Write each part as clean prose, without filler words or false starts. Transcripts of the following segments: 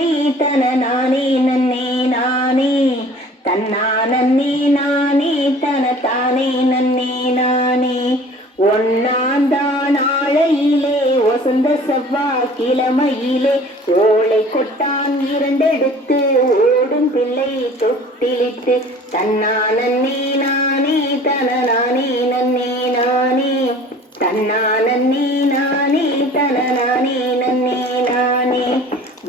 நானே தன நானே நன்னே நானே தன்னானே நானே தன தானே நன்னே நானே ஒன்னாந்தான் ஆழையிலே வசந்த செவ்வாய் கிழமையிலே ஓலை கொட்டான் இரண்டெடுத்து ஓடும் பிள்ளை தொட்டிலிட்டு தன்னானே நானே தன நானே நன்னே நானே தன்னானே நானே தன நானே நன்னே நானே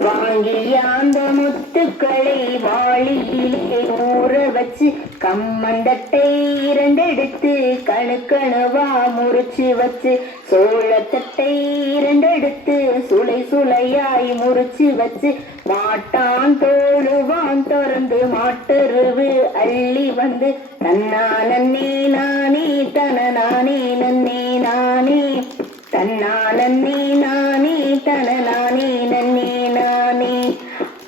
வாங்கியாந்த முத்துக்களை வாளியிலே ஊற வச்சு கம்மந்தட்டை இரண்டெடுத்து கணுக்கணுவா முறிச்சு வச்சு சோளத்தட்டை இரண்டெடுத்து சுளை சுளையாய் முறிச்சு வச்சு மாட்டான் தோழுவான் திறந்து மாட்டருவு அள்ளி வந்து தன்னானே நானே தன நானே நன்னே நானே தன்னானே நானே தன நானே நன்னே நானே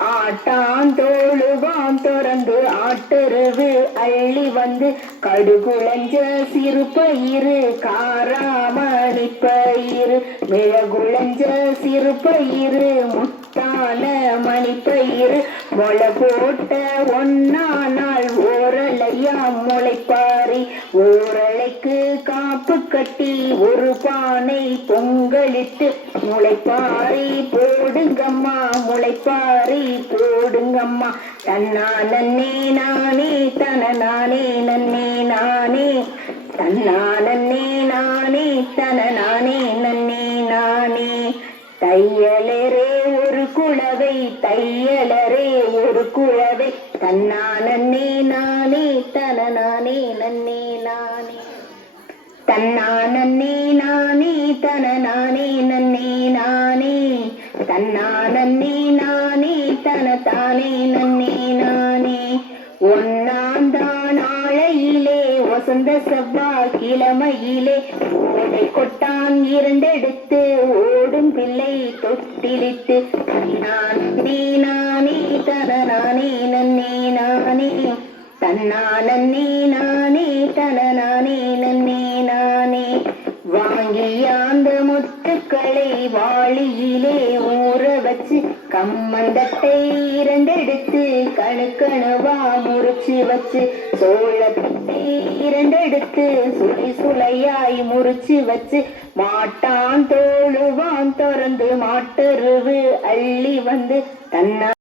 ஆட்டான் தோழுவான் திறந்து ஆட்டருவு அள்ளி வந்து கடுகுளஞ்ச சிறு பயிறு காராமணி பயிறு மிளகுளஞ்ச சிறு பயிறு முத்தான மணிப்பயிறு மொளை போட்ட ஒன்னா நாள் ஓரலையா முளைப்பாரி ஓரலைக்கு காப்பு கட்டி ஒரு பானை பொங்கலிட்டு முளைப்பாரி போடுங்கம்மா முளைப்பாரி போடுங்கம்மா தன்னானே நானே தன நானே நன்னே நானே தன்னானே நானே தன நானே நன்னே நானே தையலரே ஒரு குளவை தையலரே ஒரு குளவை தன்னானே நானே தன நானே நன்னே நானே தன்னானே நானே தன நானே நன்னே நானே தன்னானே நானே தன தானே நன்னே நானே ஒன்னாந்தான் ஆழையிலே வசந்த செவ்வாய் கிழமையிலே ஓலை கொட்டான் இரண்டெடுத்து ஓடும் பிள்ளை தொட்டிலிட்டு நானே நானே தன நானே நன்னே நானே தன்னானே நானே தன நானே நன்னே நானே வாங்கியாந்த முத்துக்களை வாளியிலே ஊற வச்சு கம்மந்தட்டை இரண்டெடுத்து கணுக்கணுவா முறிச்சு வச்சு சோளத்தட்டை இரண்டெடுத்து சுளை சுளையாய் முறிச்சு வச்சு மாட்டான் தோழுவான் திறந்து மாட்டருவு அள்ளி வந்து தன்னா